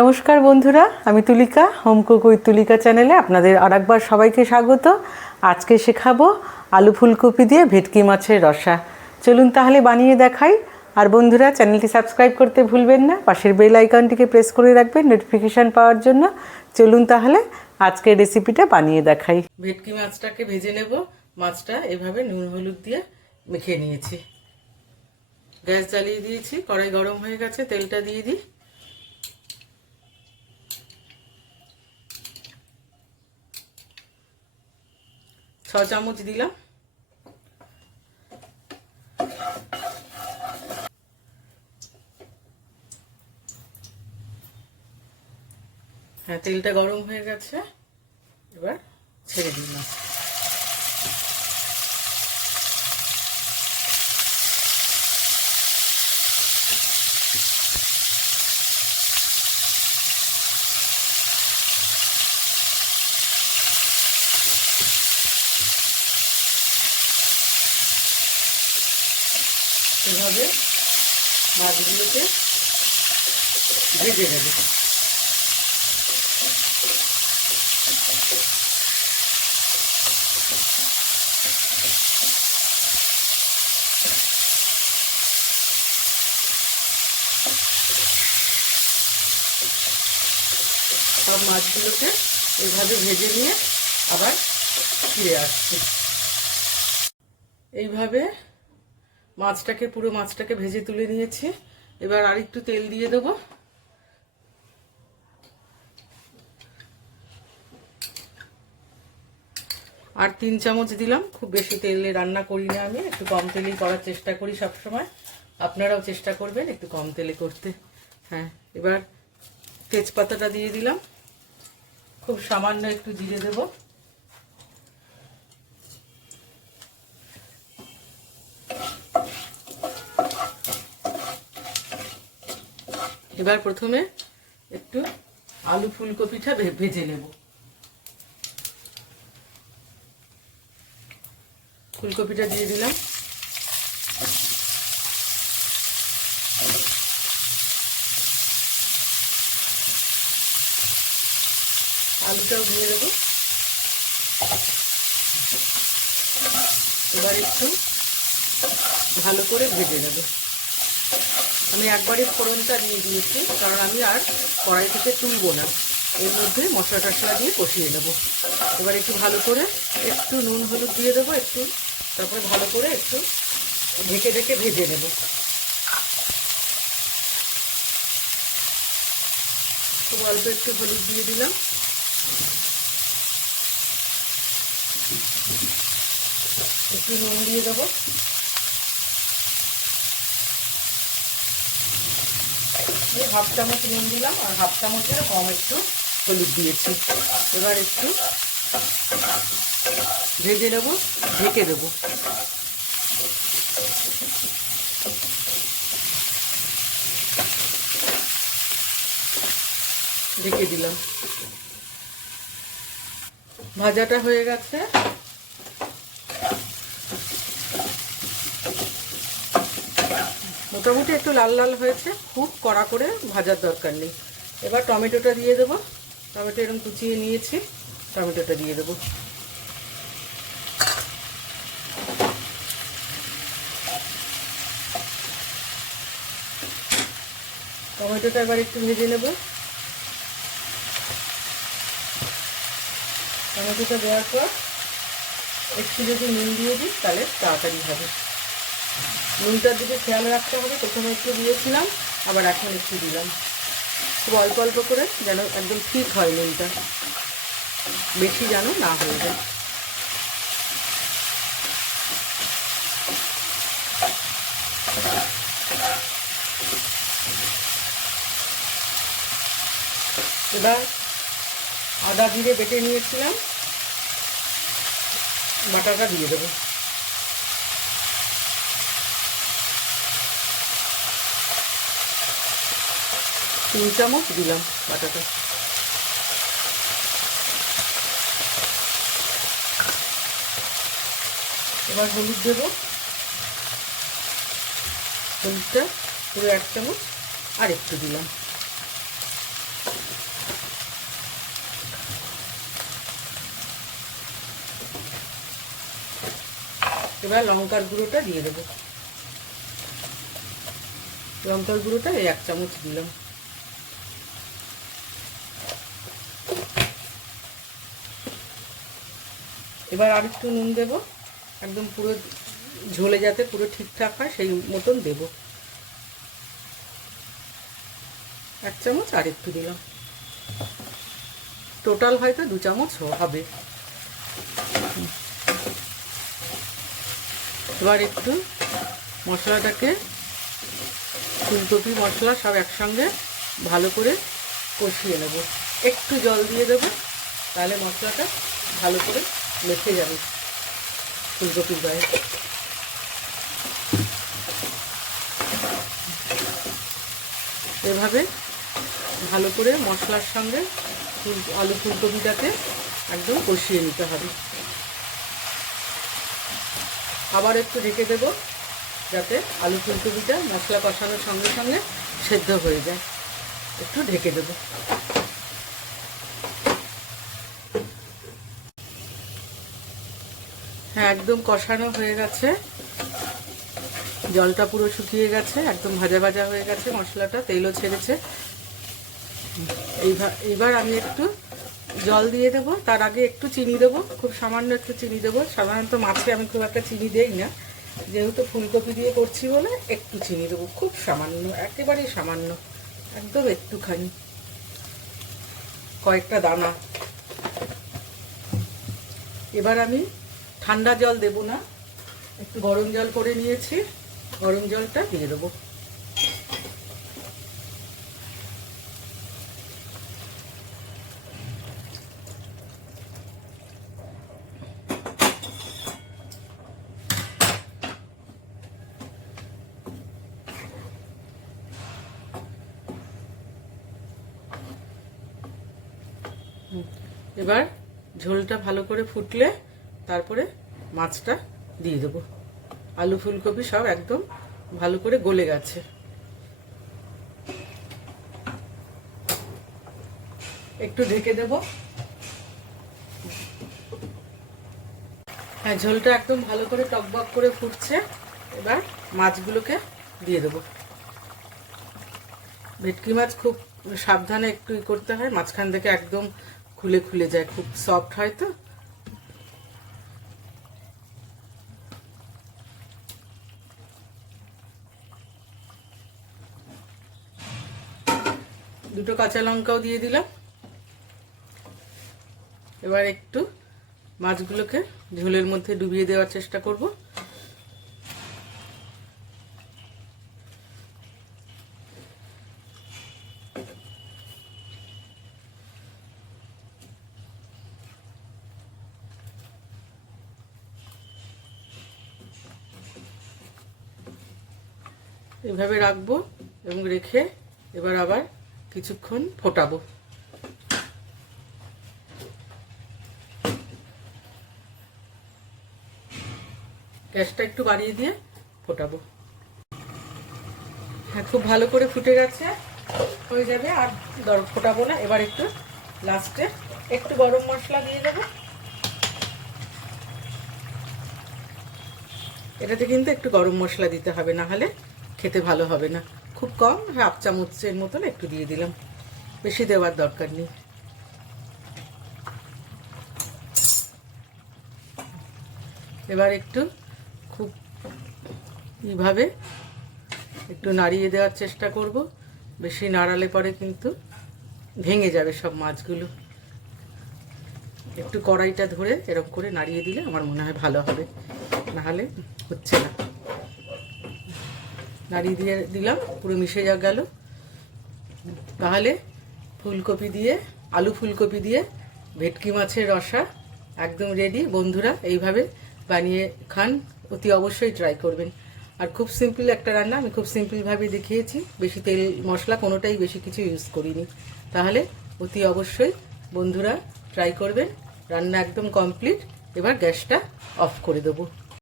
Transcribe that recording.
নমস্কার বন্ধুরা, আমি তুলিকা, হোম কুক উইথ তুলিকা চ্যানেলে আপনাদের আরেকবার সবাইকে স্বাগত। আজকে শেখাবো আলু ফুলকপি দিয়ে ভেটকি মাছের রসা। চলুন তাহলে বানিয়ে দেখাই। আর বন্ধুরা, চ্যানেলটি সাবস্ক্রাইব করতে ভুলবেন না, পাশের বেল আইকনটিকে প্রেস করে রাখবেন নোটিফিকেশান পাওয়ার জন্য। চলুন তাহলে আজকের রেসিপিটা বানিয়ে দেখাই। ভেটকি মাছটাকে ভেজে নেব। মাছটা এভাবে নুন হলুদ দিয়ে মেখে নিয়েছি। গ্যাস জ্বালিয়ে দিয়েছি, কড়াই গরম হয়ে গেছে, তেলটা দিয়ে দিই। 6 চামচ দিলাম। হ্যাঁ, তেলটা গরম হয়ে গেছে, এবার ছেড়ে দিলাম। এভাবে মাছগুলোকে ভেজে নেব। সব মাছগুলোকে এভাবে ভেজে নিয়ে আবার ফিরে আসছি। এইভাবে পুরো মাছটাকে ভেজে তুলে নিয়েছি। এবার আর একটু তেল দিয়ে দেবো। আর 3 চামচ দিলাম। খুব বেশি তেলে রান্না করি না আমি, একটু কম তেলেই করার চেষ্টা করি সব সময়। আপনারাও চেষ্টা করবেন একটু কম তেলে করতে। হ্যাঁ, এবার তেজপাতাটা দিয়ে দিলাম। খুব সামান্য একটু জিরে দেব। এবার প্রথমে একটু আলু ফুলকপিটা ভেজে নেব। ফুলকপিটা দিয়ে দিলাম। আলুটাও দিয়ে দেবো। এবার একটু ভালো করে ভেজে নেব। আমি একবারই ফোড়নটা দিয়ে দিয়েছি, কারণ আমি আর কড়াই থেকে তুলবো না। এর মধ্যে মশলা টশলা দিয়ে কষিয়ে নেব। এবার একটু ভালো করে একটু নুন হলুদ দিয়ে দেবো একটু, তারপরে ভালো করে একটু ঢেকে ঢেকে ভেজে নেব। খুব অল্প একটু হলুদ দিয়ে দিলাম। একটু নুন দিয়ে দেবো। হাফ চামচ নুন দিলাম, আর হাফ চামচের কম একটু হলুদ দিয়েছি। এবার একটু ভেজে নেব, ঢেকে দেবো। ঢেকে দিলাম। ভাজাটা হয়ে গেছে। মোটামুটি একটু লাল লাল হয়েছে, খুব কড়া করে ভাজার দরকার নেই। এবার টমেটোটা দিয়ে দেবো। টমেটো এরকম কুচিয়ে নিয়েছি, টমেটোটা দিয়ে দেবো। টমেটোটা এবার একটু ভেজে নেব। টমেটোটা দেওয়ার পর একটু যদি নুন দিয়ে দিই তাহলে তাড়াতাড়ি হবে। নুনটার দিকে খেয়াল রাখতে হবে। প্রথমে একটু দিয়েছিলাম, আবার এখন একটু দিলাম। খুব অল্প অল্প করে, যেন একদম ঠিক হয় নুনটা, বেশি যেন না হয়ে যায়। এবার আদা জিরে বেটে নিয়েছিলাম, বাটাটা দিয়ে দেবো। 3 চামচ দিলাম বাটাটা। এবার হলুদ দেবো। হলুদটা পুরো 1 চামচ আর একটু দিলাম। এবার লঙ্কার গুঁড়োটা দিয়ে দেবো। লঙ্কার গুঁড়োটা এই 1 চামচ দিলাম। এবার আর একটু নুন দেব, একদম পুরো ঝোলে যাতে পুরো ঠিকঠাক হয় সেই মতন দেব। 1 চামচ আর একটু দিলাম, টোটাল হয়তো 2 চামচ হবে। এবার একটু মশলাটাকে, ফুলকপি মশলা সব একসঙ্গে ভালো করে কষিয়ে নেব। একটু জল দিয়ে দেবো, তাহলে মশলাটা ভালো করে মেখে যাবে ফুলকপির গায়ে। এভাবে ভালো করে মশলার সঙ্গে আলু ফুলকপিটাকে একদম কষিয়ে নিতে হবে। আবার একটু ঢেকে দেব, যাতে আলু ফুলকপিটা মশলা কষানোর সঙ্গে সঙ্গে সেদ্ধ হয়ে যায়। একটু ঢেকে দেব। হ্যাঁ, একদম কষানো হয়ে গেছে, জলটা পুরো শুকিয়ে গেছে, একদম ভাজা ভাজা হয়ে গেছে মশলাটা, তেলও ছেড়েছে। এইবার আমি একটু জল দিয়ে দেবো। তার আগে একটু চিনি দেবো, খুব সামান্য একটু চিনি দেবো। সাধারণত মাছে আমি খুব একটা চিনি দেই না, যেহেতু ফুলকপি দিয়ে করছি বলে একটু চিনি দেবো, খুব সামান্য, একেবারেই সামান্য, একদম একটুখানি, কয়েকটা দানা। এবার আমি ঠান্ডা জল দেব না, একটু গরম জল করে নিয়েছি, গরম জলটা দিয়ে দেবো। এবার ঝোলটা ভালো করে ফুটলে তারপরে মাছটা দিয়ে দেবো। আলু ফুলকপি সব একদম ভালো করে গলে গেছে। একটু ঢেকে দেব। হ্যাঁ, ঝোলটা একদম ভালো করে টকবক করে ফুটছে। এবার মাছগুলোকে দিয়ে দেবো। ভেটকি মাছ খুব সাবধানে একটু করতে হয়, মাঝখান থেকে একদম খুলে খুলে যায়, খুব সফট হয় তো। দুটো কাঁচা লঙ্কাও দিয়ে দিলাম। এবার একটু মাছগুলোকে ঝোলের মধ্যে ডুবিয়ে দেওয়ার চেষ্টা করব। এভাবে রাখবো এবং রেখে এবার আবার কিছুক্ষণ ফোটাবো। গ্যাসটা একটু বাড়িয়ে দিয়ে ফোটাবো। হ্যাঁ, খুব ভালো করে ফুটে গেছে, হয়ে যাবে, আর ফোটাবো না। এবার একটু লাস্টে একটু গরম মশলা দিয়ে দেবো। এটাতে কিন্তু একটু গরম মশলা দিতে হবে, না হলে খেতে ভালো হবে না। খুব কম, 1/2 চামচের মতন একটু দিয়ে দিলাম, বেশি দেওয়ার দরকার নেই। এবার একটু খুব এইভাবে একটু নাড়িয়ে দেওয়ার চেষ্টা করব। বেশি নাড়ালে পরে কিন্তু ভেঙে যাবে সব মাছগুলো। একটু কড়াইটা ধরে এরকম করে নাড়িয়ে দিলে আমার মনে হয় ভালো হবে, নাহলে হচ্ছে না। নাড়িয়ে দিয়ে দিলাম, পুরো মিশে গেল। তাহলে ফুলকপি দিয়ে, আলু ফুলকপি দিয়ে ভেটকি মাছের রসা একদম রেডি। বন্ধুরা এইভাবে বানিয়ে খান, অতি অবশ্যই ট্রাই করবেন। আর খুব সিম্পল একটা রান্না, আমি খুব সিম্পলভাবে দেখিয়েছি, বেশি তেল মশলা কোনোটাই বেশি কিছু ইউজ করিনি। তাহলে অতি অবশ্যই বন্ধুরা ট্রাই করবেন। রান্না একদম কমপ্লিট। এবার গ্যাসটা অফ করে দেবো।